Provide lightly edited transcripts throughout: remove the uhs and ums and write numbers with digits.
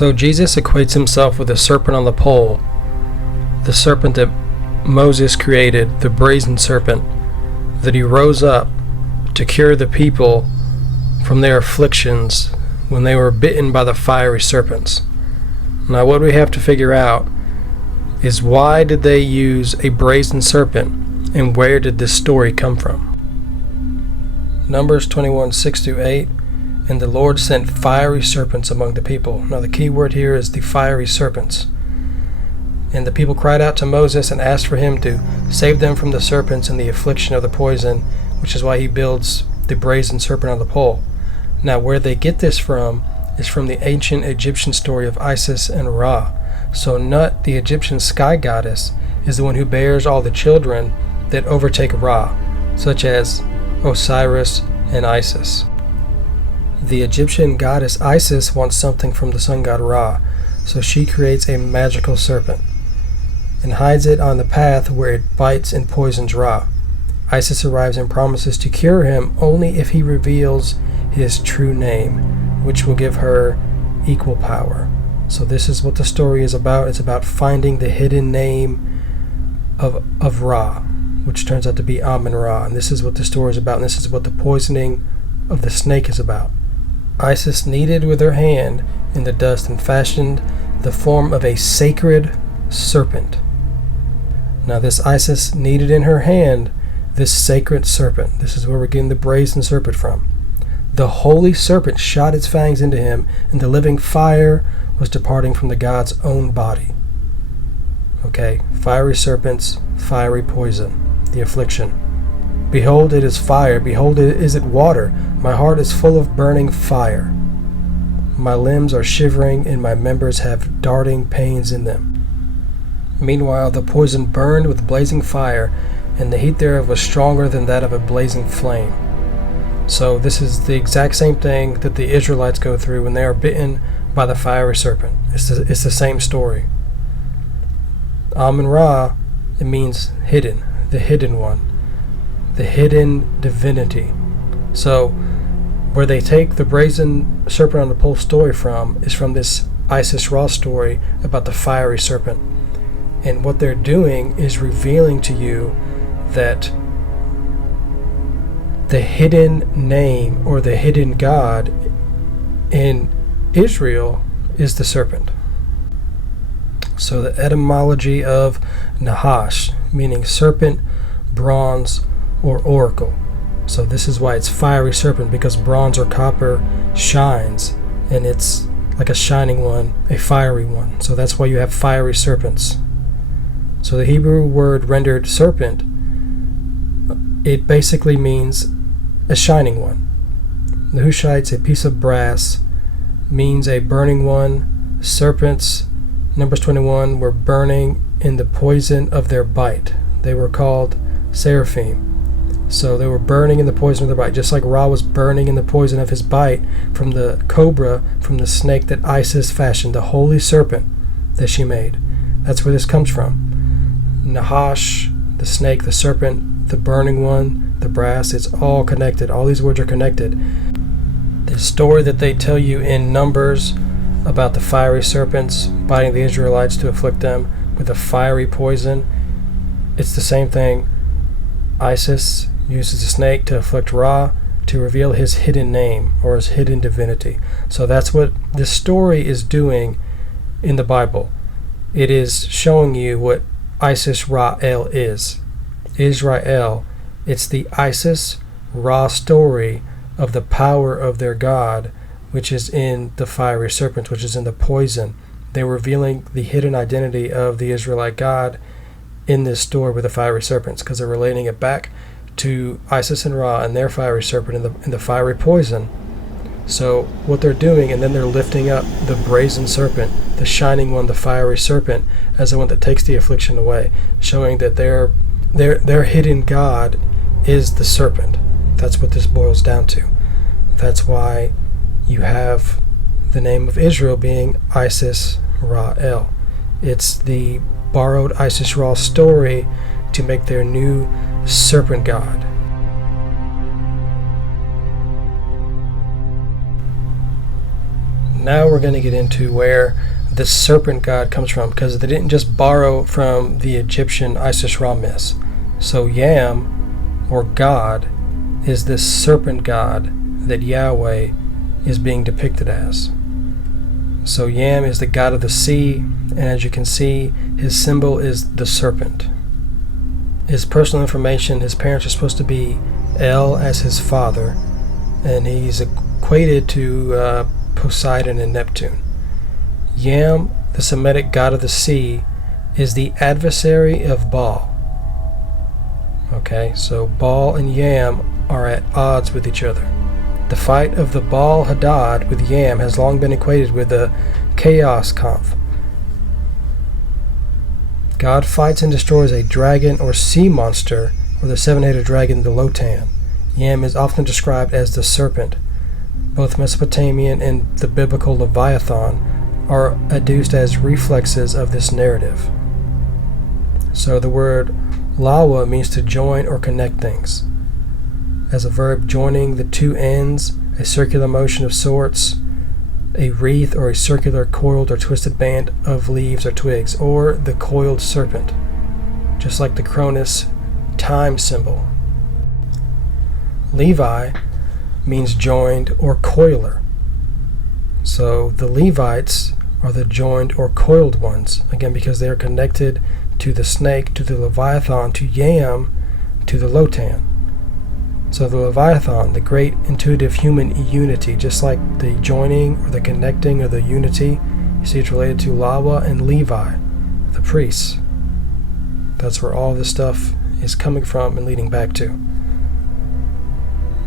So Jesus equates himself with a serpent on the pole, the serpent that Moses created, the brazen serpent, that he rose up to cure the people from their afflictions when they were bitten by the fiery serpents. Now what we have to figure out is, why did they use a brazen serpent, and where did this story come from? Numbers 21:6-8, and the Lord sent fiery serpents among the people. Now the key word here is the fiery serpents. And the people cried out to Moses and asked for him to save them from the serpents and the affliction of the poison, which is why he builds the brazen serpent on the pole. Now where they get this from is from the ancient Egyptian story of Isis and Ra. So Nut, the Egyptian sky goddess, is the one who bears all the children that overtake Ra, such as Osiris and Isis. The Egyptian goddess Isis wants something from the sun god Ra, so she creates a magical serpent and hides it on the path where it bites and poisons Ra. Isis arrives and promises to cure him only if he reveals his true name, which will give her equal power. So this is what the story is about. It's about finding the hidden name of Ra, which turns out to be Amun-Ra. And this is what the story is about, and this is what the poisoning of the snake is about. Isis kneaded with her hand in the dust and fashioned the form of a sacred serpent. Now this Isis kneaded in her hand this sacred serpent. This is where we're getting the brazen serpent from. The holy serpent shot its fangs into him, and the living fire was departing from the god's own body. Okay, fiery serpents, fiery poison, the affliction. Behold, it is fire. Behold, is it water. My heart is full of burning fire. My limbs are shivering, and my members have darting pains in them. Meanwhile, the poison burned with blazing fire, and the heat thereof was stronger than that of a blazing flame. So this is the exact same thing that the Israelites go through when they are bitten by the fiery serpent. It's the same story. Amun-Ra, it means hidden, the hidden one, the hidden divinity. So where they take the brazen serpent on the pole story from is from this Isis-Ra story about the fiery serpent. And what they're doing is revealing to you that the hidden name or the hidden god in Israel is the serpent. So the etymology of Nahash, meaning serpent, bronze, or oracle. So this is why it's fiery serpent, because bronze or copper shines, and it's like a shining one, a fiery one. So that's why you have fiery serpents. So the Hebrew word rendered serpent, it basically means a shining one. The Hushites, a piece of brass, means a burning one. Serpents, Numbers 21, were burning in the poison of their bite. They were called seraphim. So they were burning in the poison of their bite, just like Ra was burning in the poison of his bite from the cobra, from the snake that Isis fashioned, the holy serpent that she made. That's where this comes from. Nahash, the snake, the serpent, the burning one, the brass, it's all connected. All these words are connected. The story that they tell you in Numbers about the fiery serpents biting the Israelites to afflict them with a fiery poison, it's the same thing. Isis uses a snake to afflict Ra, to reveal his hidden name or his hidden divinity. So that's what this story is doing in the Bible. It is showing you what Isis-Ra-El is. Israel, it's the Isis-Ra story of the power of their God, which is in the fiery serpent, which is in the poison. They're revealing the hidden identity of the Israelite God in this story with the fiery serpents, because they're relating it back to Isis and Ra and their fiery serpent and the fiery poison. So what they're doing, and then they're lifting up the brazen serpent, the shining one, the fiery serpent, as the one that takes the affliction away, showing that their hidden God is the serpent. That's what this boils down to. That's why you have the name of Israel being Isis-Ra-El. It's the borrowed Isis-Ra story to make their new serpent god. Now we're going to get into where the serpent god comes from, because they didn't just borrow from the Egyptian Isis Ra myths. So Yam, or God, is this serpent god that Yahweh is being depicted as. So Yam is the god of the sea, and as you can see, his symbol is the serpent. His personal information, his parents are supposed to be El as his father, and he's equated to Poseidon and Neptune. Yam, the Semitic god of the sea, is the adversary of Baal. Okay, so Baal and Yam are at odds with each other. The fight of the Baal Hadad with Yam has long been equated with the Chaos Kampf. God fights and destroys a dragon or sea monster, or the seven-headed dragon, the Lotan. Yam is often described as the serpent. Both Mesopotamian and the biblical Leviathan are adduced as reflexes of this narrative. So the word lawa means to join or connect things. As a verb, joining the two ends, a circular motion of sorts, a wreath or a circular coiled or twisted band of leaves or twigs, or the coiled serpent, just like the Cronus time symbol. Levi means joined or coiler. So the Levites are the joined or coiled ones, again because they are connected to the snake, to the Leviathan, to Yam, to the Lotan. So the Leviathan, the great intuitive human unity, just like the joining or the connecting or the unity, you see it's related to Lawa and Levi, the priests. That's where all this stuff is coming from and leading back to.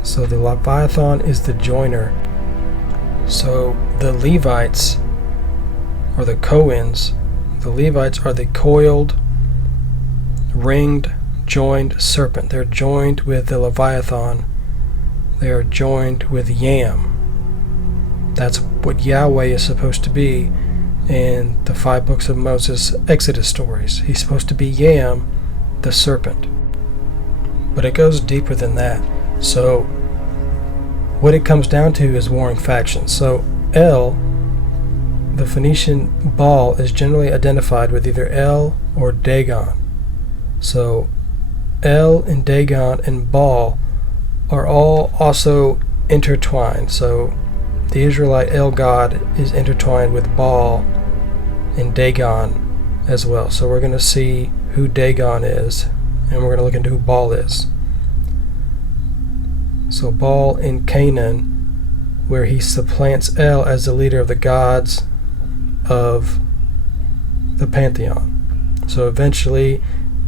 So the Leviathan is the joiner. So the Levites, or the Cohens, the Levites are the coiled, ringed, joined serpent. They're joined with the Leviathan. They are joined with Yam. That's what Yahweh is supposed to be in the 5 books of Moses Exodus stories. He's supposed to be Yam, the serpent. But it goes deeper than that. So what it comes down to is warring factions. So El, the Phoenician Baal, is generally identified with either El or Dagon. So El and Dagon and Baal are all also intertwined. So the Israelite El God is intertwined with Baal and Dagon as well. So we're going to see who Dagon is, and we're going to look into who Baal is. So Baal in Canaan, where he supplants El as the leader of the gods of the pantheon. So eventually,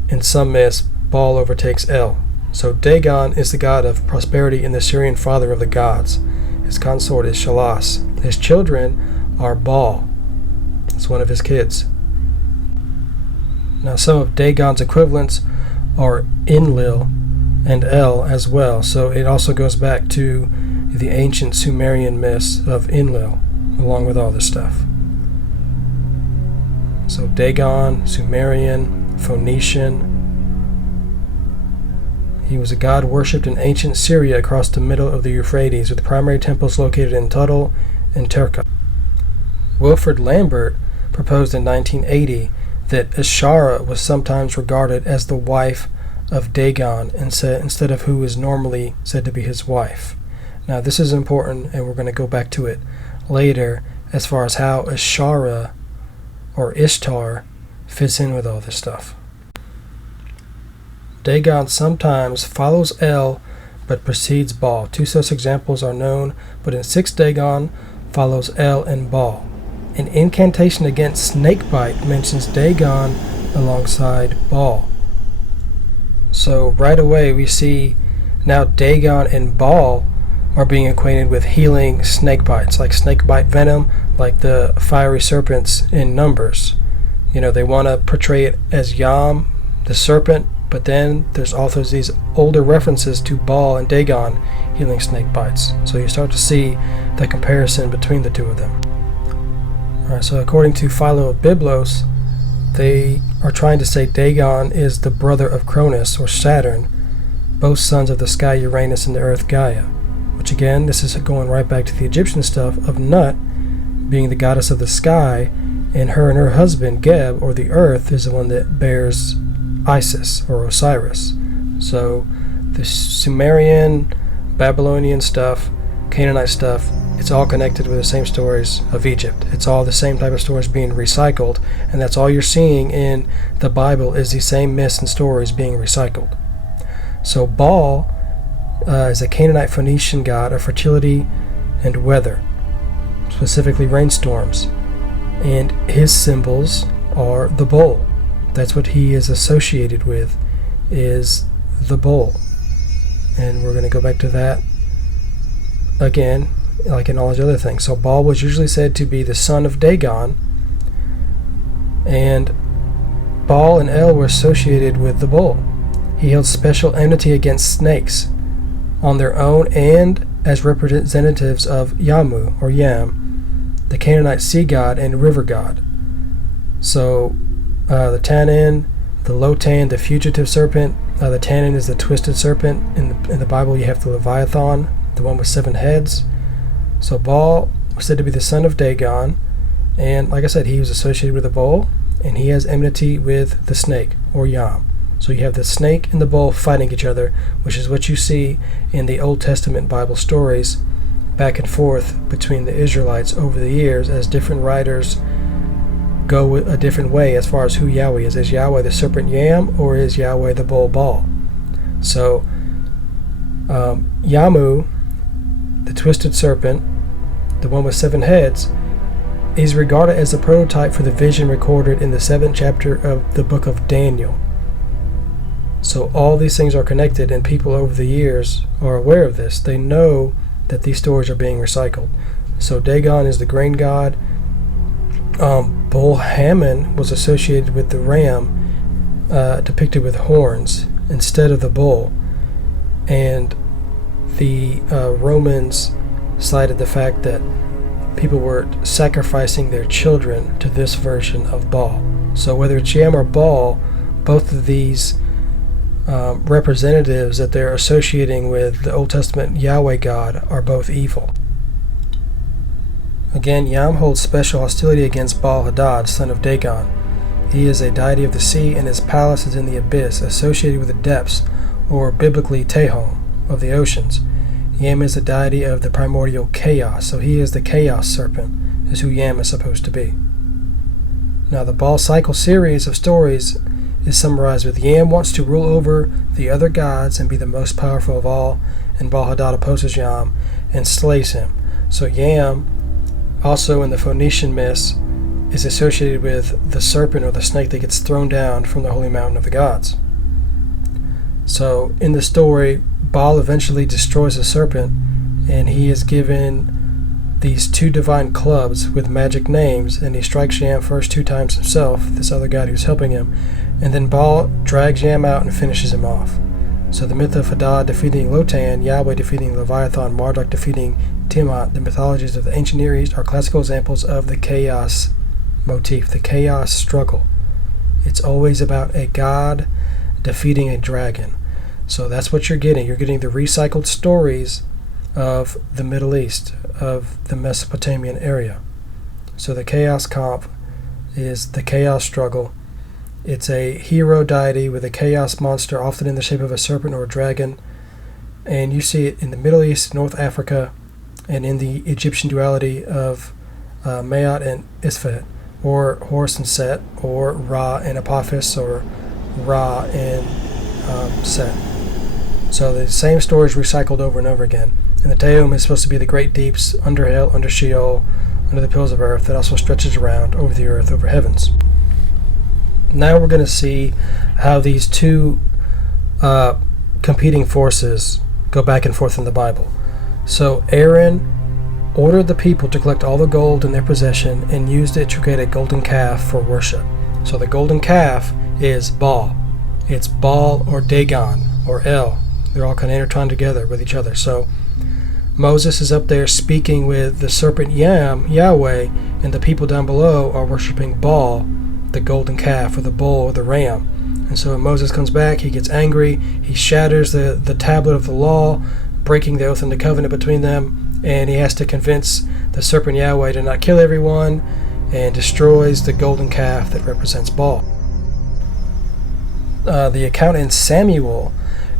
in some myths, Baal overtakes El. So Dagon is the god of prosperity and the Syrian father of the gods. His consort is Shalas. His children are Baal. It's one of his kids. Now some of Dagon's equivalents are Enlil and El as well. So it also goes back to the ancient Sumerian myths of Enlil, along with all this stuff. So Dagon, Sumerian, Phoenician. He was a god worshipped in ancient Syria across the middle of the Euphrates, with primary temples located in Tuttle and Terka. Wilfrid Lambert proposed in 1980 that Ashara was sometimes regarded as the wife of Dagon instead of who is normally said to be his wife. Now this is important, and we're going to go back to it later as far as how Ashara or Ishtar fits in with all this stuff. Dagon sometimes follows El but precedes Baal. 2 such examples are known, but in 6 Dagon follows El and Baal. An incantation against snakebite mentions Dagon alongside Baal. So right away we see now Dagon and Baal are being acquainted with healing snake bites, like snakebite venom, like the fiery serpents in Numbers. You know, they want to portray it as Yam, the serpent, but then there's also these older references to Baal and Dagon healing snake bites. So you start to see the comparison between the two of them. Alright, so according to Philo of Byblos, they are trying to say Dagon is the brother of Cronus or Saturn, both sons of the sky Uranus and the earth Gaia. Which again, this is going right back to the Egyptian stuff of Nut, being the goddess of the sky, and her husband, Geb, or the earth, is the one that bears Isis, or Osiris. So the Sumerian, Babylonian stuff, Canaanite stuff, it's all connected with the same stories of Egypt. It's all the same type of stories being recycled, and that's all you're seeing in the Bible is the same myths and stories being recycled. So Baal is a Canaanite Phoenician god of fertility and weather, specifically rainstorms, and his symbols are the bowl. That's what he is associated with, is the bowl. And we're going to go back to that again, like in all these other things. So Baal was usually said to be the son of Dagon, and Baal and El were associated with the bull. He held special enmity against snakes on their own and as representatives of Yamu, or Yam, the Canaanite sea god and river god. So the Tannin, the Lotan, the fugitive serpent. The Tannin is the twisted serpent. In the Bible you have the Leviathan, the one with 7 heads. So Baal was said to be the son of Dagon, and like I said, he was associated with the bull, and he has enmity with the snake, or Yam. So you have the snake and the bull fighting each other, which is what you see in the Old Testament Bible stories back and forth between the Israelites over the years as different writers go a different way as far as who Yahweh is. Is Yahweh the serpent Yam, or is Yahweh the bull Baal? So Yamu, the twisted serpent, the one with 7 heads, is regarded as the prototype for the vision recorded in the 7th chapter of the book of Daniel. So all these things are connected, and people over the years are aware of this. They know that these stories are being recycled. So Dagon is the grain god. Bull Hammon was associated with the ram, depicted with horns instead of the bull. And the Romans cited the fact that people were sacrificing their children to this version of Baal. So whether it's Yam or Baal, both of these representatives that they're associating with the Old Testament Yahweh God are both evil. Again, Yam holds special hostility against Baal-Hadad, son of Dagon. He is a deity of the sea, and his palace is in the abyss, associated with the depths, or biblically Tehom, of the oceans. Yam is the deity of the primordial chaos, so he is the chaos serpent, is who Yam is supposed to be. Now the Baal cycle series of stories is summarized with Yam wants to rule over the other gods and be the most powerful of all, and Baal-Hadad opposes Yam and slays him. So Yam, also in the Phoenician myths, is associated with the serpent or the snake that gets thrown down from the holy mountain of the gods. So in the story, Baal eventually destroys the serpent, and he is given these 2 divine clubs with magic names, and he strikes Yam first 2 times himself, this other god who's helping him, and then Baal drags Yam out and finishes him off. So the myth of Hadad defeating Lotan, Yahweh defeating Leviathan, Marduk defeating Tiamat, the mythologies of the ancient Near East are classical examples of the chaos motif, the chaos struggle. It's always about a god defeating a dragon. So that's what you're getting. You're getting the recycled stories of the Middle East, of the Mesopotamian area. So the chaos comp is the chaos struggle. It's a hero deity with a chaos monster, often in the shape of a serpent or a dragon. And you see it in the Middle East, North Africa, and in the Egyptian duality of Maat and Isfet, or Horus and Set, or Ra and Apophis, or Ra and Set. So the same stories recycled over and over again. And the Tehom is supposed to be the great deeps, under hell, under Sheol, under the pillars of earth, that also stretches around over the earth, over heavens. Now we're going to see how these 2 competing forces go back and forth in the Bible. So Aaron ordered the people to collect all the gold in their possession and used it to create a golden calf for worship. So the golden calf is Baal. It's Baal or Dagon or El. They're all kind of intertwined together with each other. So Moses is up there speaking with the serpent Yam, Yahweh, and the people down below are worshiping Baal, the golden calf, or the bull, or the ram. And so when Moses comes back, he gets angry. He shatters the tablet of the law, breaking the oath and the covenant between them, and he has to convince the serpent Yahweh to not kill everyone, and destroys the golden calf that represents Baal. The account in Samuel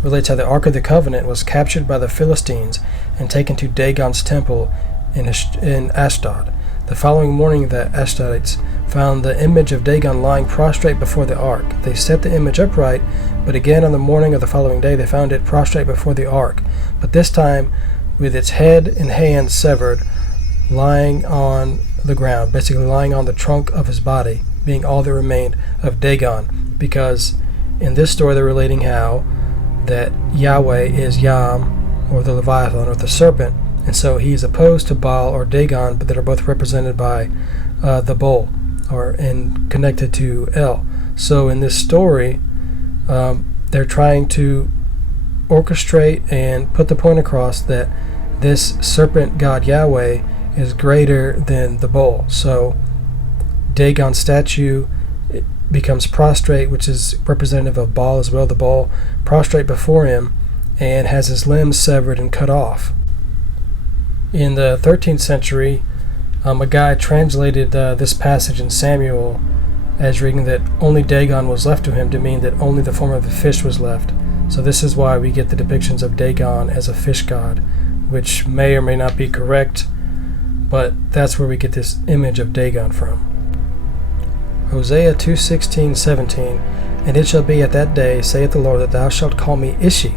relates how the Ark of the Covenant was captured by the Philistines and taken to Dagon's temple in Ashdod. The following morning, the Ashdodites found the image of Dagon lying prostrate before the ark. They set the image upright, but again on the morning of the following day they found it prostrate before the ark, but this time with its head and hands severed, lying on the ground, basically lying on the trunk of his body, being all that remained of Dagon. Because in this story they're relating how that Yahweh is Yam, or the Leviathan, or the serpent, and so he is opposed to Baal or Dagon, but that are both represented by the bull, and connected to El. So in this story, they're trying to orchestrate and put the point across that this serpent god Yahweh is greater than the bull. So Dagon's statue becomes prostrate, which is representative of Baal as well. The bull prostrate before him and has his limbs severed and cut off. In the 13th century, a guy translated this passage in Samuel as reading that only Dagon was left to him to mean that only the form of the fish was left. So this is why we get the depictions of Dagon as a fish god, which may or may not be correct, but that's where we get this image of Dagon from. Hosea 2:16-17, And it shall be at that day, saith the Lord, that thou shalt call me Ishi,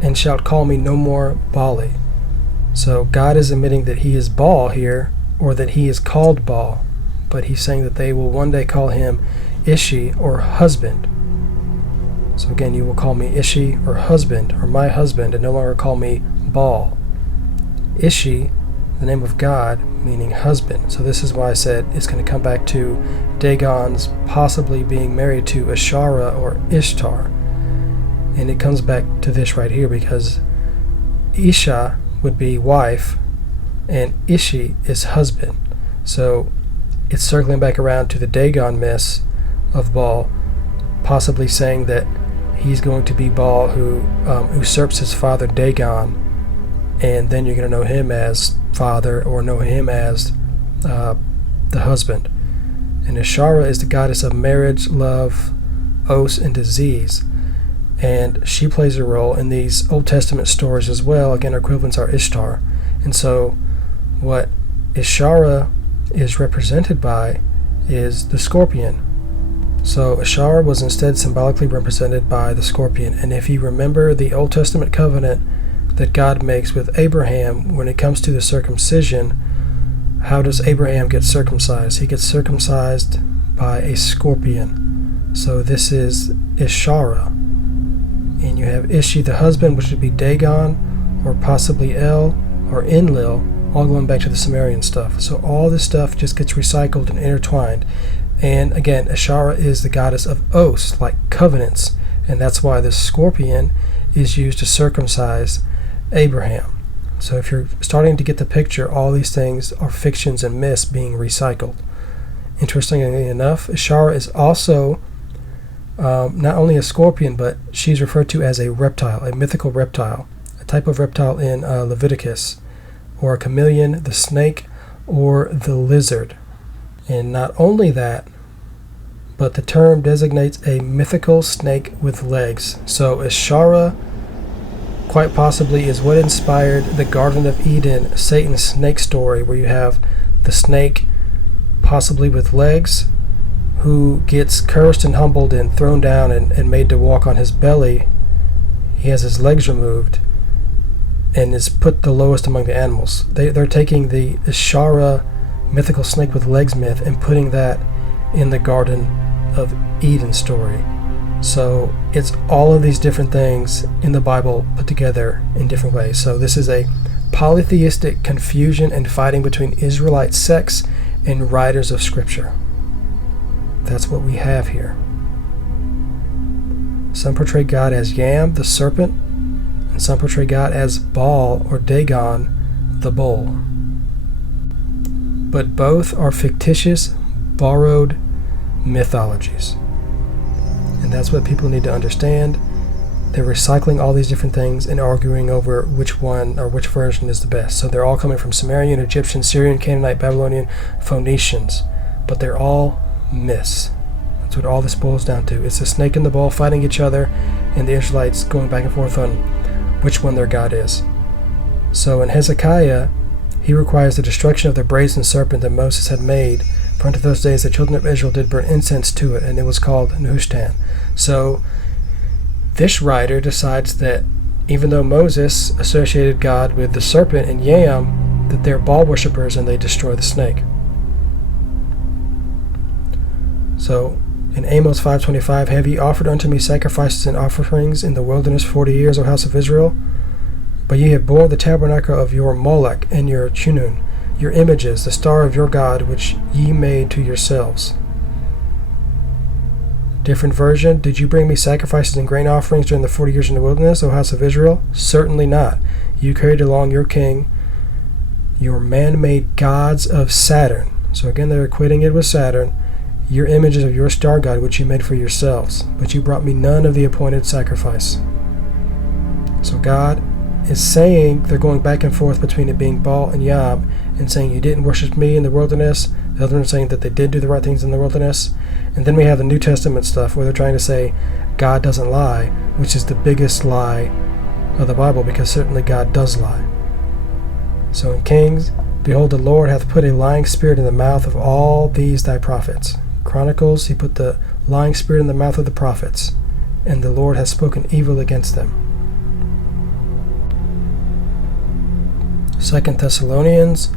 and shalt call me no more Baali. So God is admitting that he is Baal here, or that he is called Baal, but he's saying that they will one day call him Ishi, or husband. So again, you will call me Ishi, or husband, or my husband, and no longer call me Baal. Ishi, the name of God, meaning husband. So this is why I said it's going to come back to Dagon's possibly being married to Ashara or Ishtar. And it comes back to this right here because Isha would be wife and Ishi is husband. So it's circling back around to the Dagon myths of Baal, possibly saying that he's going to be Baal who usurps his father Dagon, and then you're going to know him as father or know him as the husband. And Ashara is the goddess of marriage, love, oaths, and disease. And she plays a role in these Old Testament stories as well. Again, her equivalents are Ishtar. And so what Ashara is represented by is the scorpion. So Ashara was instead symbolically represented by the scorpion. And if you remember the Old Testament covenant that God makes with Abraham when it comes to the circumcision, how does Abraham get circumcised? He gets circumcised by a scorpion. So this is Ishara. And you have Ishi, the husband, which would be Dagon, or possibly El, or Enlil, all going back to the Sumerian stuff. So all this stuff just gets recycled and intertwined. And again, Ashara is the goddess of oaths, like covenants, and that's why the scorpion is used to circumcise Abraham. So if you're starting to get the picture, all these things are fictions and myths being recycled. Interestingly enough, Ashara is also not only a scorpion, but she's referred to as a reptile, a mythical reptile, a type of reptile in Leviticus, or a chameleon, the snake, or the lizard. And not only that, but the term designates a mythical snake with legs. So Ashara quite possibly is what inspired the Garden of Eden Satan's snake story, where you have the snake possibly with legs who gets cursed and humbled and thrown down and made to walk on his belly. He has his legs removed and is put the lowest among the animals. They're taking the Ashara mythical snake with legs myth and putting that in the Garden of Eden story. So it's all of these different things in the Bible put together in different ways. So this is a polytheistic confusion and fighting between Israelite sects and writers of Scripture. That's what we have here. Some portray God as Yam, the serpent, and some portray God as Baal or Dagon, the bull. But both are fictitious, borrowed mythologies. And that's what people need to understand. They're recycling all these different things and arguing over which one or which version is the best. So they're all coming from Sumerian, Egyptian, Syrian, Canaanite, Babylonian, Phoenicians, but they're all myths. That's what all this boils down to. It's the snake and the bull fighting each other, and the Israelites going back and forth on which one their God is. So in Hezekiah, he requires the destruction of the brazen serpent that Moses had made, for unto those days the children of Israel did burn incense to it, and it was called Nehushtan. So this writer decides that even though Moses associated God with the serpent and Yam, that they're Baal worshippers and they destroy the snake. So in Amos 5:25, have ye offered unto me sacrifices and offerings in the wilderness 40 years, O house of Israel? But ye have borne the tabernacle of your Molech and your Chunun, your images, the star of your God, which ye made to yourselves. Different version, did you bring me sacrifices and grain offerings during the 40 years in the wilderness, O house of Israel? Certainly not. You carried along your king, your man-made gods of Saturn. So again, they're equating it with Saturn. Your images of your star god, which you made for yourselves. But you brought me none of the appointed sacrifice. So God is saying, they're going back and forth between it being Baal and Yam, and saying you didn't worship me in the wilderness. The other one saying that they did do the right things in the wilderness. And then we have the New Testament stuff where they're trying to say God doesn't lie, which is the biggest lie of the Bible, because certainly God does lie. So in Kings, behold, the Lord hath put a lying spirit in the mouth of all these thy prophets. Chronicles, he put the lying spirit in the mouth of the prophets, and the Lord has spoken evil against them. 2 Thessalonians,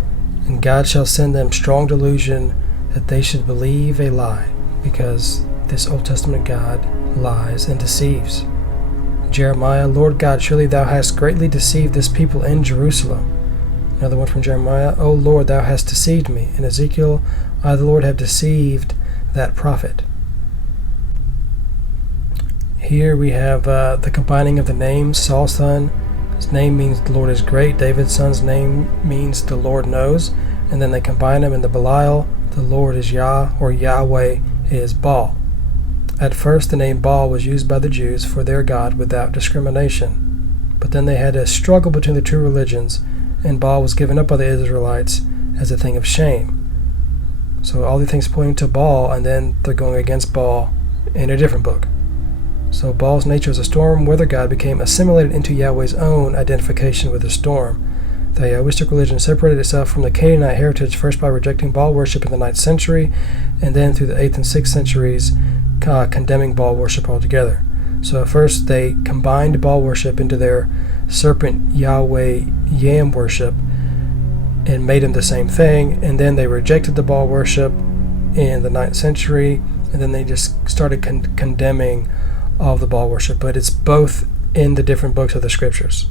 and God shall send them strong delusion that they should believe a lie, because this Old Testament God lies and deceives. Jeremiah, Lord God, surely thou hast greatly deceived this people in Jerusalem. Another one from Jeremiah, O Lord, thou hast deceived me. And Ezekiel, I the Lord have deceived that prophet. Here we have the combining of the names. Saul's son, his name means the Lord is great. David's son's name means the Lord knows. And then they combine them in the Belial, the Lord is Yah, or Yahweh is Baal. At first the name Baal was used by the Jews for their God without discrimination. But then they had a struggle between the two religions, and Baal was given up by the Israelites as a thing of shame. So all the things pointing to Baal, and then they're going against Baal in a different book. So Baal's nature as a storm weather god became assimilated into Yahweh's own identification with the storm. The Yahwistic religion separated itself from the Canaanite heritage, first by rejecting Baal worship in the 9th century, and then through the 8th and 6th centuries condemning Baal worship altogether. So at first they combined Baal worship into their serpent Yahweh Yam worship and made them the same thing, and then they rejected the Baal worship in the 9th century, and then they just started condemning all of the Baal worship. But it's both in the different books of the scriptures.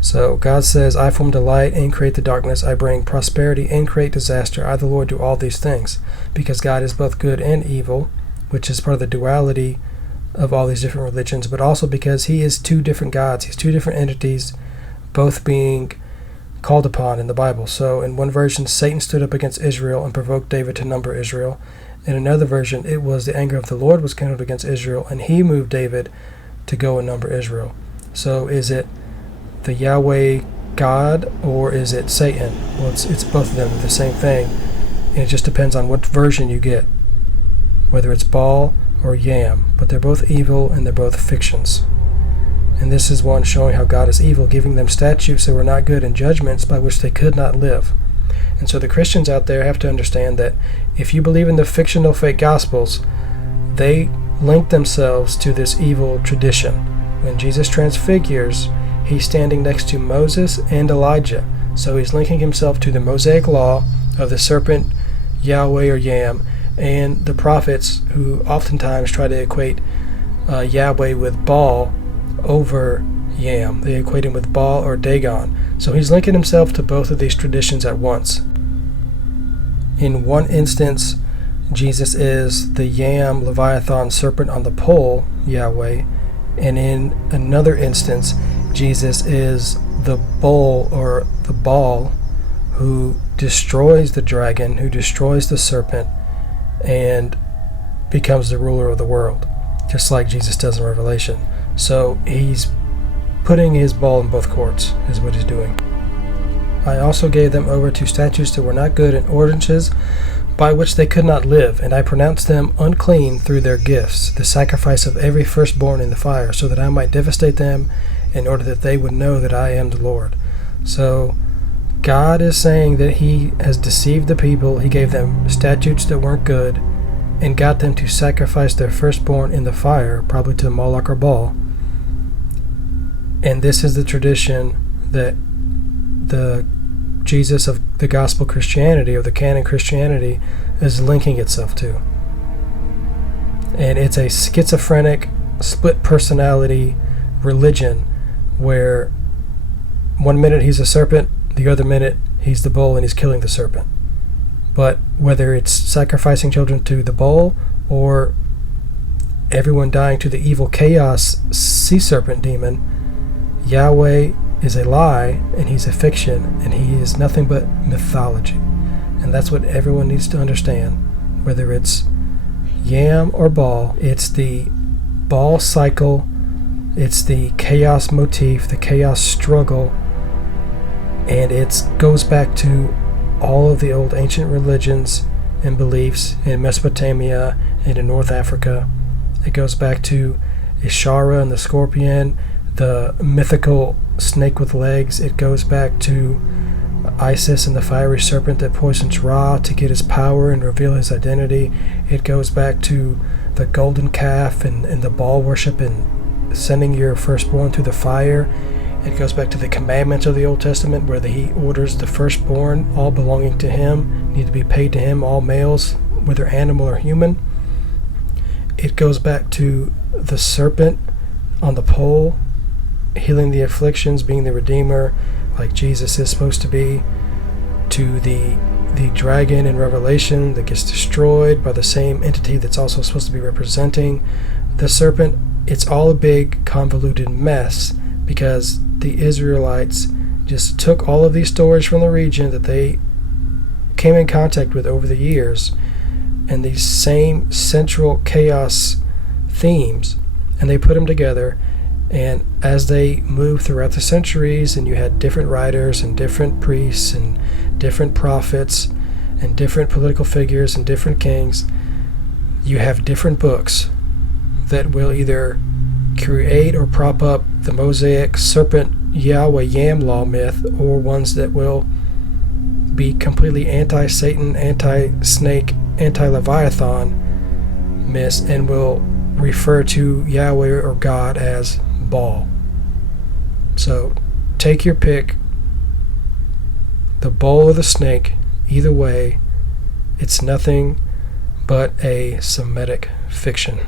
So God says, I form the light and create the darkness. I bring prosperity and create disaster. I, the Lord, do all these things. Because God is both good and evil, which is part of the duality of all these different religions, but also because he is two different gods. He's two different entities, both being called upon in the Bible. So in one version, Satan stood up against Israel and provoked David to number Israel. In another version, it was the anger of the Lord was kindled against Israel, and he moved David to go and number Israel. So is it the Yahweh God, or is it Satan? Well, it's both of them, the same thing. And it just depends on what version you get, whether it's Baal or Yam. But they're both evil, and they're both fictions. And this is one showing how God is evil, giving them statutes that were not good and judgments by which they could not live. And so the Christians out there have to understand that if you believe in the fictional fake gospels, they link themselves to this evil tradition. When Jesus transfigures, he's standing next to Moses and Elijah. So he's linking himself to the Mosaic law of the serpent, Yahweh or Yam, and the prophets, who oftentimes try to equate Yahweh with Baal over Yam. They equate him with Baal or Dagon. So he's linking himself to both of these traditions at once. In one instance, Jesus is the Yam Leviathan serpent on the pole, Yahweh, and in another instance, Jesus is the bull or the Baal who destroys the dragon, who destroys the serpent, and becomes the ruler of the world, just like Jesus does in Revelation. So he's putting his ball in both courts, is what he's doing. I also gave them over to statutes that were not good, and ordinances by which they could not live, and I pronounced them unclean through their gifts, the sacrifice of every firstborn in the fire, so that I might devastate them, in order that they would know that I am the Lord. So God is saying that he has deceived the people. He gave them statutes that weren't good and got them to sacrifice their firstborn in the fire, probably to Moloch or Baal. And this is the tradition that the Jesus of the gospel Christianity, or the canon Christianity, is linking itself to. And it's a schizophrenic, split personality religion where one minute he's a serpent, the other minute he's the bull and he's killing the serpent. But whether it's sacrificing children to the bull or everyone dying to the evil chaos sea serpent demon, Yahweh is a lie and he's a fiction, and he is nothing but mythology. And that's what everyone needs to understand. Whether it's Yam or Baal, it's the Baal cycle, it's the chaos motif, the chaos struggle, and it goes back to all of the old ancient religions and beliefs in Mesopotamia and in North Africa. It goes back to Ishara and the scorpion, the mythical snake with legs. It goes back to Isis and the fiery serpent that poisons Ra to get his power and reveal his identity. It goes back to the golden calf and the Baal worship and sending your firstborn through the fire. It goes back to the commandments of the Old Testament, where he orders the firstborn, all belonging to him, need to be paid to him, all males, whether animal or human. It goes back to the serpent on the pole, healing the afflictions, being the Redeemer, like Jesus is supposed to be, to the dragon in Revelation that gets destroyed by the same entity that's also supposed to be representing the serpent. It's all a big convoluted mess, because the Israelites just took all of these stories from the region that they came in contact with over the years, and these same central chaos themes, and they put them together. And as they moved throughout the centuries, and you had different writers and different priests and different prophets and different political figures and different kings, you have different books that will either create or prop up the Mosaic serpent Yahweh Yam law myth, or ones that will be completely anti-Satan, anti-snake, anti-Leviathan myths, and will refer to Yahweh or God as Baal. So take your pick, the bull or the snake. Either way, it's nothing but a Semitic fiction.